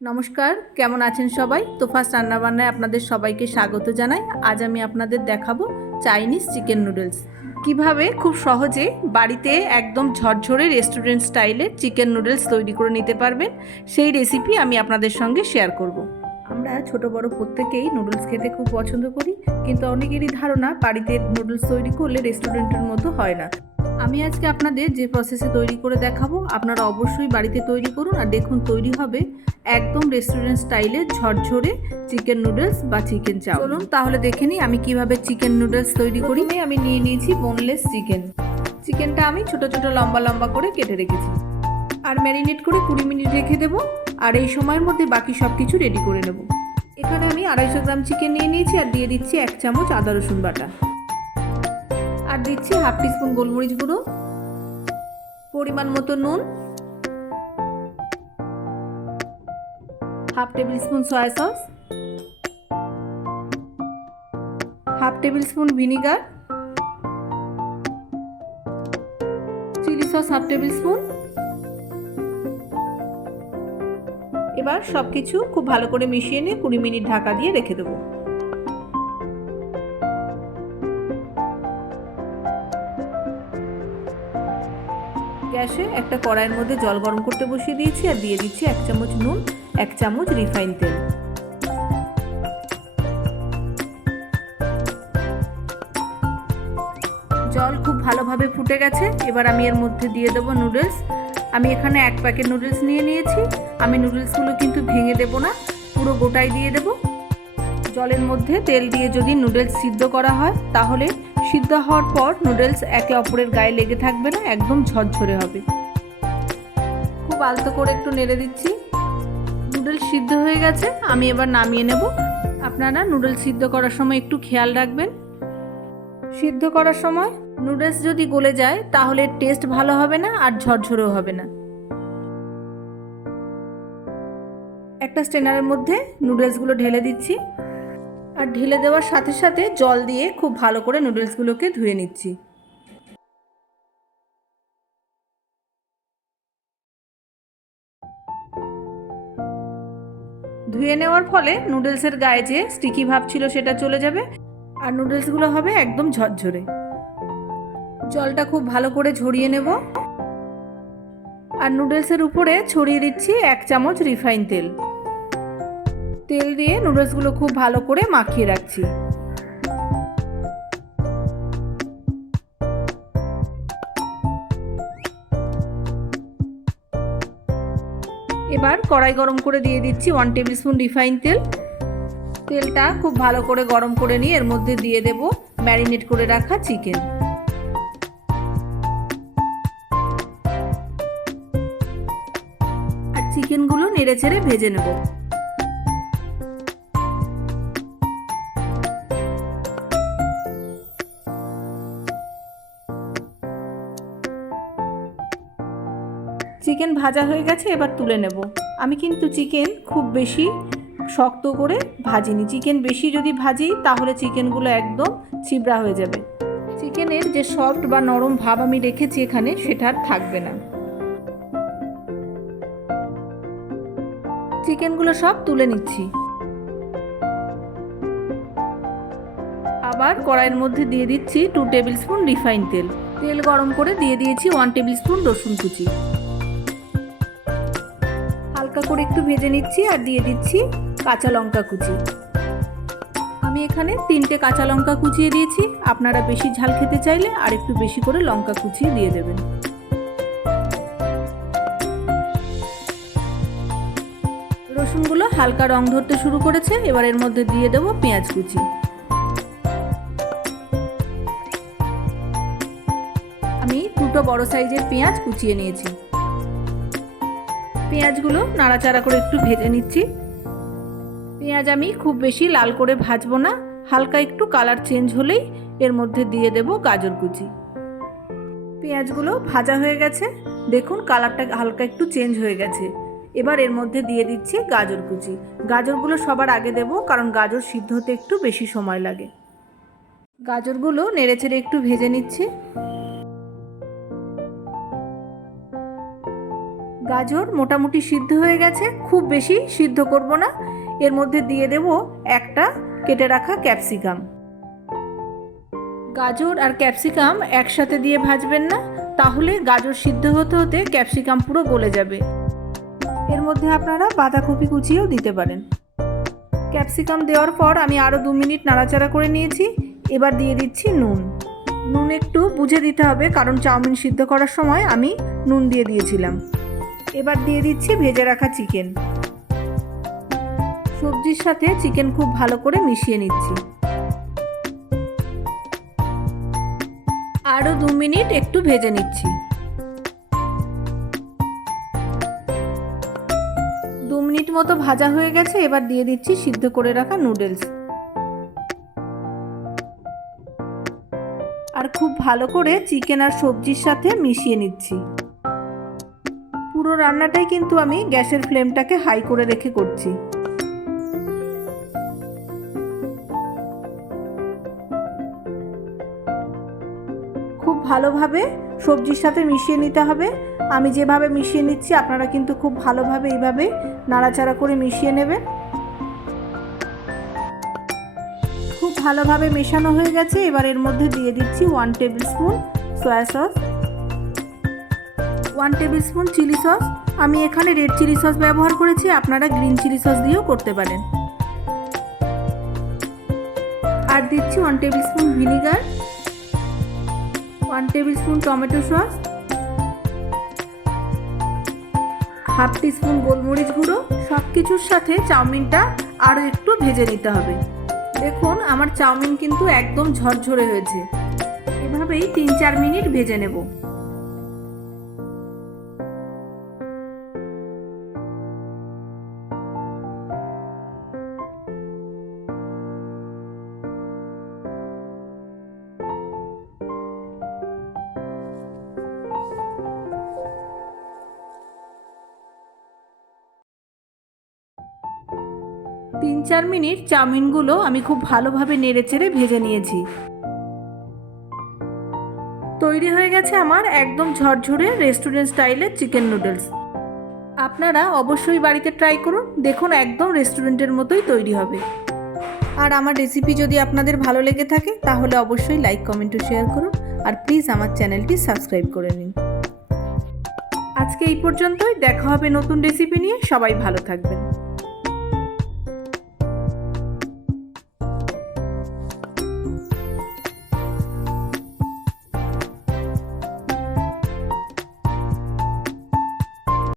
নমস্কার, কেমন আছেন সবাই? তোফাস রান্নাবান্নায় আপনাদের সবাইকে স্বাগত জানাই। আজ আমি আপনাদের দেখাবো চাইনিজ চিকেন নুডলস। কিভাবে খুব সহজে বাড়িতে একদম ঝরঝরে রেস্টুরেন্ট স্টাইলের চিকেন নুডলস তৈরি করে নিতে পারবেন, সেই রেসিপি আমি আপনাদের সঙ্গে শেয়ার করব। আমরা ছোট বড় প্রত্যেকেই নুডলস খেতে খুব পছন্দ করি, কিন্তু অনেকেরই ধারণা বাড়িতে নুডলস তৈরি করলে রেস্টুরেন্টের মতো হয় না। আমি আজকে আপনাদের যে প্রসেসে তৈরি করে দেখাবো, আপনারা অবশ্যই বাড়িতে তৈরি করুন আর দেখুন তৈরি হবে একদম রেস্টুরেন্ট স্টাইলে ঝরঝরে চিকেন নুডলস বা চিকেন চাউ। চলুন তাহলে দেখে নিই আমি কিভাবে চিকেন নুডলস তৈরি করি। আমি নিয়ে নিয়েছি বোনলেস চিকেন। চিকেনটা আমি ছোট ছোট লম্বা লম্বা করে কেটে রেখেছি আর ম্যারিনেট করে 20 মিনিট রেখে দেবো। আর এই সময়ের মধ্যে বাকি সব কিছু রেডি করে নেব। এখানে আমি 250 গ্রাম চিকেন নিয়ে নিয়েছি আর দিয়ে দিচ্ছি 1 চামচ আদা রসুন বাটা, আর দিচ্ছি হাফ টিস্পুন গোলমরিচ গুঁড়ো, পরিমাণ মতো নুন, half tablespoon soy sauce, half tablespoon vinegar, chilli sauce half tablespoon. এবার সব কিছু খুব ভালো করে মিশিয়ে নিয়ে 20 মিনিট ঢাকা দিয়ে রেখে দেবো। গ্যাসে একটা কড়াইয়ের মধ্যে জল গরম করতে বসিয়ে দিয়েছি আর দিয়ে দিচ্ছি 1 চামচ নুন, 1 চামচ রিফাইন তেল। জল খুব ভালোভাবে ফুটে গেছে। এবার আমি এর মধ্যে দিয়ে দেবো নুডলস। আমি এখানে 1 প্যাকেট নুডলস নিয়ে নিয়েছি। আমি নুডলসগুলো কিন্তু ভেঙে দেবো না, পুরো গোটাই দিয়ে দেবো। জলের মধ্যে তেল দিয়ে যদি নুডলস সিদ্ধ করা হয় তাহলে সিদ্ধ হওয়ার পর নুডলস একে অপরের গায়ে লেগে থাকবে না, একদম ঝরঝরে হবে। খুব আলতো করে একটু নেড়ে দিচ্ছি। নুডলস সিদ্ধ হয়ে গেছে, আমি এবার নামিয়ে নেব। আপনারা নুডলস সিদ্ধ করার সময় একটু খেয়াল রাখবেন। সিদ্ধ করার সময় নুডলস যদি গলে যায় তাহলে টেস্ট ভালো হবে না আর ঝরঝরেও হবে না। একটা স্ট্রেনারের মধ্যে নুডলসগুলো ঢেলে দিচ্ছি আর ঢেলে দেওয়ার সাথে সাথে জল দিয়ে খুব ভালো করে নুডলসগুলোকে ধুয়ে নিচ্ছি। ধুয়ে নেওয়ার ফলে নুডলসের গায়ে যে স্টিকি ভাব ছিল সেটা চলে যাবে আর নুডলসগুলো হবে একদম ঝরঝরে। জলটা খুব ভালো করে ঝরিয়ে নেব আর নুডলসের উপরে ছড়িয়ে দিচ্ছি 1 চামচ রিফাইন তেল। তেল দিয়ে নুডলসগুলো খুব ভালো করে মাখিয়ে রাখছি। এবার কড়াই গরম করে দিয়ে দিচ্ছি 1 টেবিল স্পুন রিফাইন তেল। তেলটা খুব ভালো করে গরম করে নিয়ে এর মধ্যে দিয়ে দেব ম্যারিনেট করে রাখা চিকেন। আর চিকেনগুলো নেড়ে চেড়ে ভেজে নেব। চিকেন ভাজা হয়ে গেছে, এবার তুলে নেব। আমি কিন্তু চিকেন খুব বেশি শক্ত করে ভাজিনি। চিকেন বেশি যদি ভাজি তাহলে চিকেনগুলো একদম ছিবড়া হয়ে যাবে। চিকেনের যে সফট বা নরম ভাব আমি রেখেছি এখানে সেটা আর থাকবে না। চিকেনগুলো সব তুলে নিচ্ছি। আবার কড়াইয়ের মধ্যে দিয়ে দিচ্ছি 2 টেবিল স্পুন রিফাইন তেল। তেল গরম করে দিয়ে দিয়েছি 1 টেবিল স্পুন রসুন কুচি। হালকা করে একটু ভেজে নিচ্ছি আর দিয়ে দিচ্ছি কাঁচা লঙ্কা কুচি। আমি এখানে 3টে কাঁচা লঙ্কা কুচিয়ে দিয়েছি। আপনারা বেশি ঝাল খেতে চাইলে আর একটু বেশি করে লঙ্কা কুচিয়ে দিয়ে দেবেন। রসুনগুলো হালকা রং ধরতে শুরু করেছে, এবার এর মধ্যে দিয়ে দেবো পেঁয়াজ কুচি। আমি 2টো বড় সাইজের পেঁয়াজ কুচিয়ে নিয়েছি। পেঁয়াজগুলো নাড়াচাড়া করে একটু ভেজে নিচ্ছি। পেঁয়াজ আমি খুব বেশি লাল করে ভাজবো না, হালকা একটু কালার চেঞ্জ হলেই এর মধ্যে দিয়ে দেব গাজর কুচি। পেঁয়াজগুলো ভাজা হয়ে গেছে, দেখুন কালারটা হালকা একটু চেঞ্জ হয়ে গেছে। এবার এর মধ্যে দিয়ে দিচ্ছি গাজর কুচি। গাজরগুলো সবার আগে দেব, কারণ গাজর সিদ্ধ হতে একটু বেশি সময় লাগে। গাজরগুলো নেড়েচেড়ে একটু ভেজে নিচ্ছি। গাজর মোটামুটি সিদ্ধ হয়ে গেছে, খুব বেশি সিদ্ধ করব না। এর মধ্যে দিয়ে দেব একটা কেটে রাখা ক্যাপসিকাম। গাজর আর ক্যাপসিকাম একসাথে দিয়ে ভাজবেন না, তাহলে গাজর সিদ্ধ হতে হতে ক্যাপসিকাম পুরো গলে যাবে। এর মধ্যে আপনারা বাঁধাকপি কুচিও দিতে পারেন। ক্যাপসিকাম দেওয়ার পর আমি আরও 2 মিনিট নাড়াচাড়া করে নিয়েছি। এবার দিয়ে দিচ্ছি নুন। নুন একটু বুঝে দিতে হবে, কারণ চাউমিন সিদ্ধ করার সময় আমি নুন দিয়ে দিয়েছিলাম। এবার দিয়ে দিচ্ছি ভেজে রাখা চিকেন। সবজির সাথে চিকেন খুব ভালো করে মিশিয়ে নিচ্ছি। আরও 2 মিনিট একটু ভেজে নিচ্ছি। 2 মিনিট মতো ভাজা হয়ে গেছে। এবার দিয়ে দিচ্ছি সিদ্ধ করে রাখা নুডলস। আর খুব ভালো করে চিকেন আর সবজির সাথে মিশিয়ে নিচ্ছি। পুরো রান্নাটাই কিন্তু আমি গ্যাসের ফ্লেমটাকে হাই করে রেখে করছি। খুব ভালোভাবে সবজির সাথে মিশিয়ে নিতে হবে। আমি যেভাবে মিশিয়ে নিচ্ছি আপনারা কিন্তু খুব ভালোভাবে এইভাবে নাড়াচাড়া করে মিশিয়ে নেবেন। খুব ভালোভাবে মেশানো হয়ে গেছে। এবার এর মধ্যে দিয়ে দিচ্ছি 1 tablespoon soy sauce, 1 tablespoon chilli sauce. আমি এখানে রেড চিলি সস ব্যবহার করেছি, আপনারা গ্রিন চিলি সস দিয়েও করতে পারেন। আর দিচ্ছি 1 tablespoon vinegar, 1 table spoon tomato sauce, half teaspoon গোলমরিচ গুঁড়ো। সব কিছুর সাথে চাউমিনটা আরও একটু ভেজে নিতে হবে। দেখুন আমার চাউমিন কিন্তু একদম ঝরঝরে হয়েছে। এভাবেই 3-4 মিনিট ভেজে নেব। তিন চার মিনিট চাউমিনগুলো আমি খুব ভালোভাবে নেড়েচেড়ে ভেজে নিয়েছি। তৈরি হয়ে গেছে আমার একদম ঝরঝরে রেস্টুরেন্ট স্টাইলের চিকেন নুডলস। আপনারা অবশ্যই বাড়িতে ট্রাই করুন, দেখুন একদম রেস্টুরেন্টের মতোই তৈরি হবে। আর আমার রেসিপি যদি আপনাদের ভালো লেগে থাকে তাহলে অবশ্যই লাইক, কমেন্ট ও শেয়ার করুন। আর প্লিজ আমার চ্যানেলটি সাবস্ক্রাইব করে নিন। আজকে এই পর্যন্তই, দেখা হবে নতুন রেসিপি নিয়ে। সবাই ভালো থাকবেন।